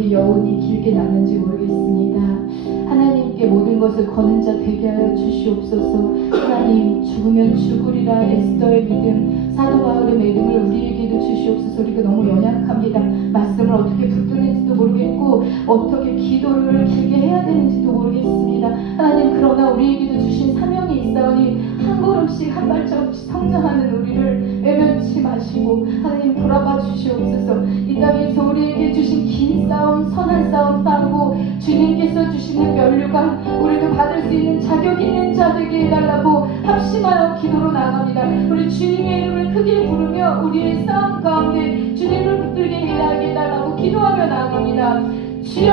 이렇게 여운이 길게 남는지 모르겠습니다. 하나님께 모든 것을 거는 자 되게 하여 주시옵소서. 하나님, 죽으면 죽으리라 에스더의 믿음, 사도 바울의 믿음을 우리에게도 주시옵소서. 우리가 너무 연약합니다. 말씀을 어떻게 붙드는지도 모르겠고 어떻게 기도를 길게 해야 되는지도 모르겠습니다. 하나님, 그러나 우리에게도 주신 사명이 있사오니 한 걸음씩 한 발자국씩 성장하는 우리를 외면치 마시고 하나님 돌아봐 주시옵소서. 이 땅에서 우리에게 주신 긴 싸움, 선한 싸움 싸우고 주님께서 주시는 면류관 우리도 받을 수 있는 자격 있는 자 되게 해달라고 합심하여 기도로 나갑니다. 우리 주님의 이름을 크게 부르며 우리의 싸움 가운데 주님을 붙들게 해달라고 기도하며 나갑니다. 주여,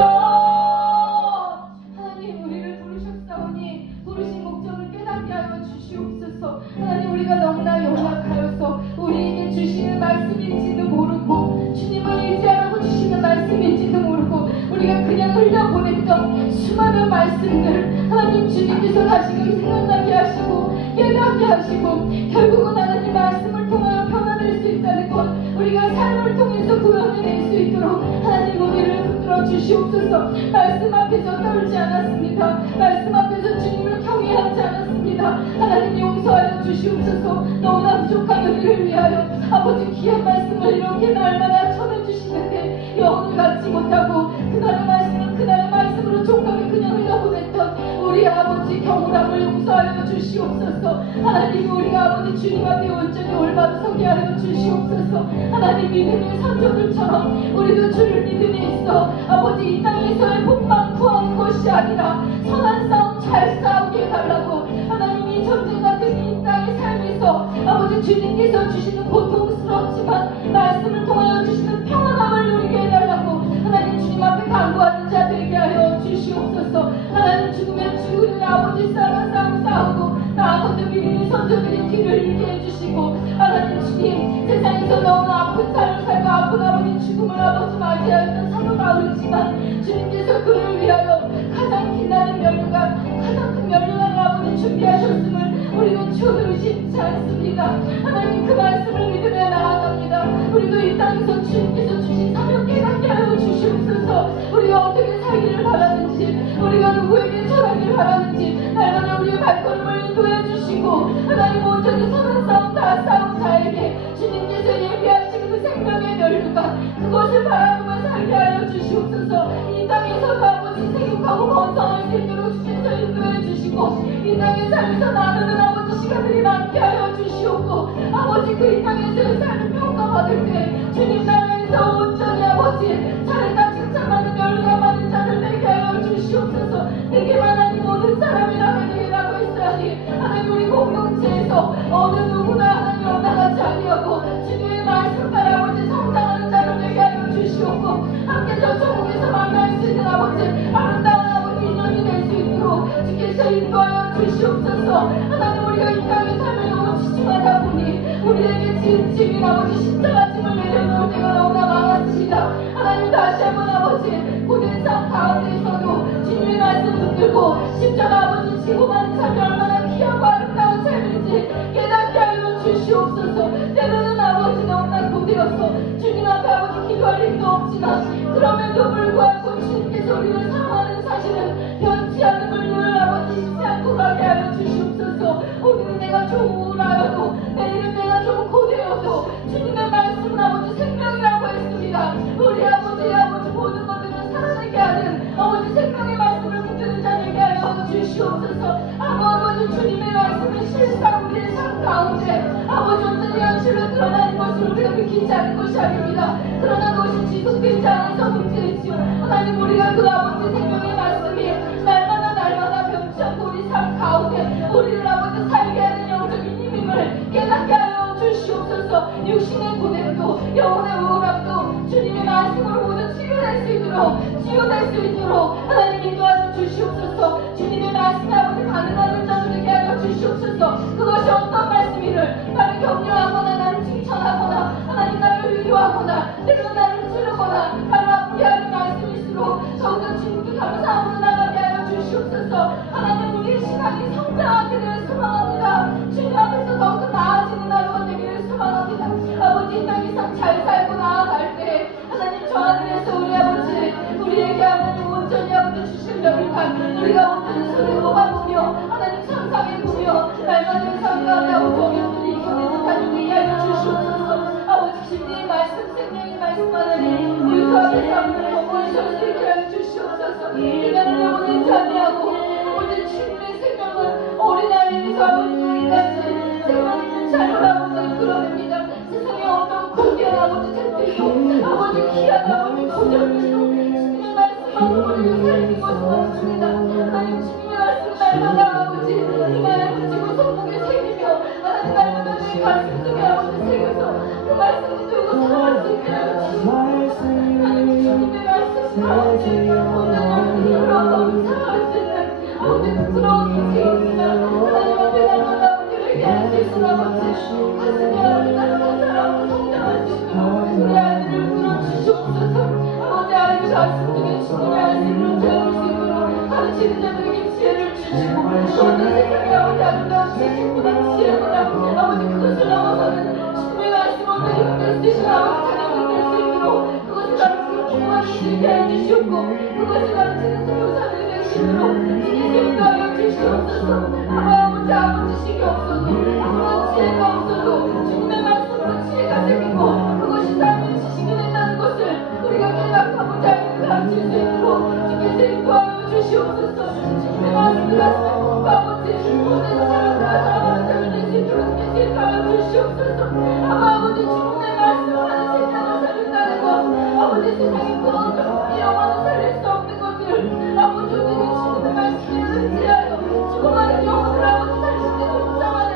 하나님 우리를 부르셨사오니 부르신 목적을 깨닫게 하여 주시옵소서. 하나님, 우리가 너무나 연약하여서 우리에게 주시는 말씀인지도 모르고 주님을 의지하라고 주시는 말씀인지도 모르고 우리가 그냥 흘려보냈던 수많은 말씀들, 하나님 주님께서 다시금 생각나게 하시고 깨닫게 하시고 결국은 하나님 말씀을 통하여 변화될 수 있다는 것, 우리가 삶을 통해서 구현해낼 수 있도록 하나님 우리를 붙들어 주시옵소서. 말씀 앞에서 떨지 않았습니다. 말씀 앞에서 주님을 경외하지 않았습니다. 하나님 용서하여 주시옵소서. 너무나 부족한 우리를 위하여 아버지 귀한 말씀을 이렇게 날마다 전해주시는데 영혼을 갖지 못하고 그날의 말씀으로 족하게 그냥 흘려보냈던 우리 아버지 경홀함을 용서하여 주시옵소서. 하나님, 우리가 아버지 주님 앞에 온전히 올바로 서게 하여 주시옵소서. 하나님, 믿음의 선조들처럼 우리도 주를 믿음에 있어 아버지 이 땅에서의 복만 구하는 것이 아니라 선한 싸움 잘 싸우게 해달라고, 하나님 이 전쟁 같은 이 땅의 삶에서 아버지 주님께서 주시는 고통스럽지만 말씀을 통하여 주시는 평안함을 누리게 해달라고 하나님 주님 앞에 간구하는 자 되게 하여 주시옵소서. 하나님, 죽으면 죽으는 아버지 싸움 싸우고 나아가는 믿음의 선조들의 길을 잃게 해주시고 하나님 주님, 세상에서 너무나 아픈 삶을 살고 아픈 아버지 죽음을 아버지 맞이하였던 사도 바울이지만 주님께서 그를 위하여 가장 빛나는 면류관, 가장 큰 면류관을 아버지 준비하셨음을 우리는 주를 의심치 않습니다. 하나님, 그 말씀을 믿으며 나아갑니다. 우리도 이 땅에서 주님께서 주신 사명 깨닫게 하여 주시옵소서. 우리가 어떻게 살기를 바라는지, 우리가 누구에게 전하기를 바라는지 날마다 우리의 발걸음을 인도해 주시고 하나님 온전히 선한 싸움 다 싸운 자에게 주님께서 예비하신 그 생명의 면류관 그것을 바라보며 살게 하여 주시옵소서. 이 땅에서도 아버지 생육하고 건성할 수 있도록 주께서 인도해 주시고 이 땅의 삶에서 나누는 아버지 시간들이 많게 하여 주시옵고 아버지 그 이 땅에서의 삶을 평가받을 때 주님 나라에서 온전히 아버지 잘했다 칭찬받는 면류관 받는 자를 되게 하여 주시옵소서. 내게만 아닌 모든 사람이 나가 되게라고 했으니 하나님 우리 공동체에서 어느 누구나 하나님 올라가지 아니하고 주님의 말씀 따라 아버지 성장하는 자를 되게 하여 주시옵고 함께 저 천국에서 만날 수 있는 아버지 아름다운 아버지 인연이 될 수 있도록 주께서 인도하여 주시옵소서. 하나님, 우리가 이 땅의 삶을 너무 지중하다 보니 우리에게 지은 짐인 아버지 십자가 짐을 내려놓을 때가 너무나 많았습니다. 하나님, 다시 한번 아버지 고된 삶 가운데에서도 주님의 말씀 붙들고 십자가 아버지 지고 가는 삶이 얼마나 귀하고 아름다운 삶인지 깨닫게 하여 주시옵소서. 때로는 아버지 너무나 고되어서 주님 앞에 아버지 기도할 힘도 없지만 그럼에도 불구하고 주님께서 우리를 사랑하는 사실은 변치 않은 늘 아버지 잊지 않고 가게 하여 주시옵소서. 오늘은 내가 조우라여도 내일은 내가 좀 고되어도 주님의 말씀은 아버지 생명이라고 했습니다. 우리 아버지 모든 것들은 살아내게 하는 아버지 생명의 말씀을 붙드는 자 되게 하여 주시옵소서. 아버지 주님의 말씀은 실상 우리의 삶 가운데 아버지 온전히 현실로 드러나는 것을 우리가 믿기지 않는 것이 아닙니다. 그러나 그것이 지속되지 않아서 문제이지요. 하나님, 우리가 그 아버지 생명의 말씀이 날마다 변치 않고 우리 삶 가운데 우리를 아버지 살게 하는 영적인 힘임을 깨닫게 하여 주시옵소서. 육신의 고뇌도 영혼의 우울함도 주님의 말씀으로 모두 치료될 수 있도록 하나님 인도하여 주시옵소서. 주님의 말씀에 아버지 반응하는 자들 되게 하여 주시옵소서. 그것이 어떤 말씀이를 나를 격려하거나 나를 칭찬하거나 하나님 나를 위로하거나 때로 나를 찌르거나 나를 아프게 하는 말씀일수록 더욱더 주님께 감사함으로 나가게 하여 주시옵소서. 하나님, 우리의 신앙이 성장하기를 소망합니다. 주님 앞에서 더욱더 나아지는 하루가 되기를 소망합니다. 아버지 이 땅에서 잘 살고 나아갈 때 하나님 저 하늘에서 우리 아버지 우리가 온전히 손에 꼽아보며 하나님 상상해 보며 날마다 상가하며 아버지 어려움들이 이겨내는 가족이 하여 주시옵소서. 아버지 주님의 말씀 생명의 말씀 하나님 우리 그 앞에 싸움을 건거리실 수 있게 하여 주시옵소서. 인간을 영원히 자비하고 아버지 주님의 생명은 어린아이에서 아버지까지 생명 있는 자유라고 그럽니다. 세상에 어떤 고귀한 아버지 택배도 아버지 귀한 아버지 고정들도 주님의 말씀만 우리를 살리는 것은 없습니다. 하나님 주님의 말씀 날마다 아버지 이 말을 붙이고 손목에 새기며 하나님 날마다 내 가슴 속에 아버지 새겨서 그 말씀을 들고 살아갈 수 있게 하여 주시옵소서. 하나님 주님의 말씀 아버지 온전히 그런 너무 살아갈 수 있는 아버지 부끄러운 인생입니다. 하나님 앞에 날마다 아버지를 얘기할 수 있는 아버지 가슴이 아버지 따뜻한 사랑으로 성장할 수 있도록 우리 아이들을 불러주시옵소서. 아버지 아이들 가슴 속에 주님의 말씀으로 채울 수 있도록 가르치는 자들에게 지혜를 주시고 모든 세상에 아버지 아름다운 지혜보다 지혜보다 아버지 그것을 넘어서는 주님의 말씀 온전히 흔들 수 있는 아버지 찬양을 낼 수 있도록 그것을 가르치는 기도하는 수 있게 해주시옵고 그것을 가르치는 교사들이 될 수 있도록 주님께 인도하여 주시옵소서. 아버지식이 없어도 아무런 지혜가 없어도 주님의 말씀으로 지혜가 생기고 그것이 삶의 지식이 된다는 것을 우리가 깨닫고 자기를 가르칠 수 있도록 주께서 인도하여 주시옵소서. 주님의 말씀을 가슴에 품고 아버지 모든 사람들과 살아가는 삶을 낼 수 있도록 주께서 인도하여 주시옵소서. 아버지 주님의 말씀하는 세상을 살린다는 것 아버지 세상에 그 어떤 영원히 살릴 수 없는 것들 아버지 주님의 말씀을 의지하여 죽어가는 영혼을 아버지 살리시는 동참하는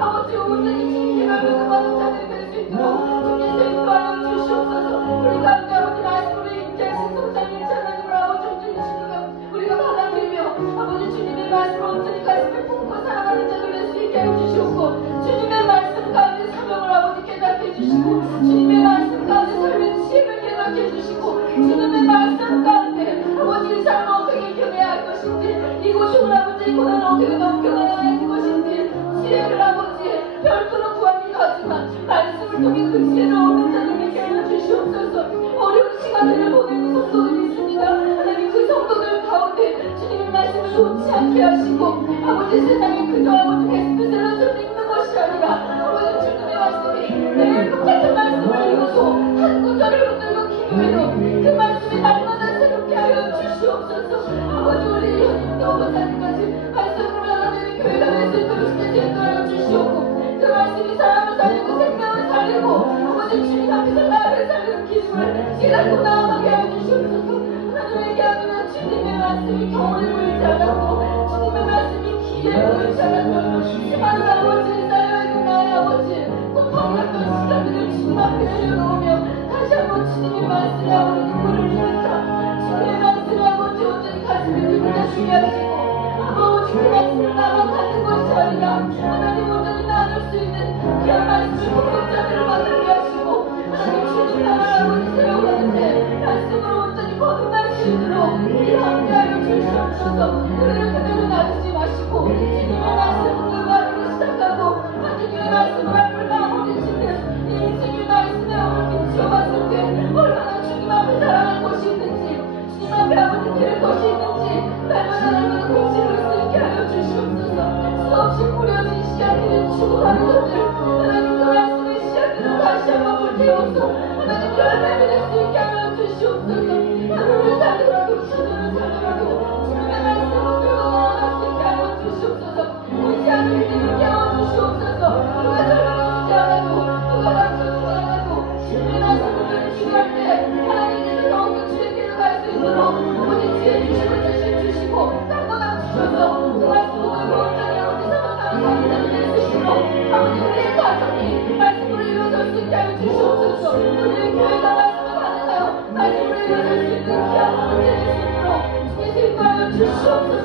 아버지 온전히 주님께 감격받는 자들이 될 수 있도록 주께서 인도하여 주시옵소서. 우리 가운데 아버지 말씀으로 임재하신 성장님 하나님을 아버지 온전히 주님과 우리가 받아들이며 아버지 주님의 말씀을 온전히 가슴에 품고 살아가는 자들 될 수 있게 하여 주시옵고 주님의 말씀 가운데 사명을 아버지 깨닫게 해주시고 주님의 말씀 가운데 삶의 지혜를 깨닫게 해주시고 주님의 말씀 가운데 아버지 이 삶을 어떻게 이겨내야 할 것인지 이곳을 아버지 이곳은 어떻게 넘겨가야 할 것인지 지혜를 아버지 별도로 구하기도 하지만 말씀을 통해 그 지혜를 얻는 자들에게 알려주시옵소서. 어려운 시간을 보내는 성도들이 있습니다. 하나님 그 성도들 가운데 주님의 말씀을 놓지 않게 하시고 아버지 세상에 그저 아버지 베스트셀러처럼 읽는 것이 아니라 아버지 주님의 말씀이 매일 똑같은 말씀을 읽어도 한 구절을 붙들고 기도해도 그 말씀이 날마다 새롭게 하여 주시옵소서. 아버지 우리 현임도 목사님까지 말씀으로 나가는 교회가 될 수 있도록 주께서 인도하여 주시옵고 그 말씀이 사람을 살리고 생명을 살리고 아버지 주님 앞에서 나를 살리는 기쁨을 깨닫고 나아가게 하여 주시옵소서. 하나님에게 하면 주님의 말씀이 경험해 보이지 않았고 주님의 말씀이 기회에 보이지 않았고 수많은 아버지 쌓여있는 나의 아버지 곰팡이였던 시간들을 주님 앞에 내려놓으며 다시 한번 주님의 말씀에 아버지 눈물을 흘린다. 주님의 말씀을 아버지 온전히 가슴에 들이다 주게 하시고 아버지 그 말씀을 나만 갖는 것이 아니라 하나님 온전히 나눌 수 있는 귀한 말씀을 공격자들을 만들게 하시고 하나님 주님 나를 아버지 세워가는데 말씀으로 온전히 거듭날 수 있도록 우리 함께하여 주시옵소서. 우리를 그대로 놔두지 마시고 주님의 말씀으로 하루를 시작하고 주님의 말씀을 하루를 마무리 짓는 이 인생의 말씀에 오늘 비추어봤을 때 얼마나 주님 앞에 자랑할 것이 있는지 주님 앞에 아버지 드릴 것이 있는지 날마다 공식을 수 있게 하여 주시옵소서. 수없이 뿌려진 씨앗들을 추구하는 것들 하나님 그 말씀의 씨앗들을 다시 한번 불태워서 하나님 열매 맺을 수 있게 하여 주시옵소서. 하루를 살더라도 천년을 살더라도 주님의 말씀을 들고 나아갈 수 있게 하여 주시옵소서. 오지 않을 일을 깨워주시옵소서. 누가 설명해주지 않아도 누가 가르쳐주지 않아도 주님의 말씀을 들을 기도할 때 하나님께서 더욱더 주의 길을 갈 수 있도록 아버지 지혜 주시고 지식 주시고 강건함 주셔서 그 말씀을 들고 온전히 아버지 사랑하는 사람들이 될 수 있도록 아버지 우리의 가정이 말씀으로 이루어질 수 있게 하여 주시옵소서. 우리의 교회가 말씀을 가능하여 말씀으로 이루어질 수 있는 귀한 문제를 수 있도록 주께서 인도하여 주시옵소서.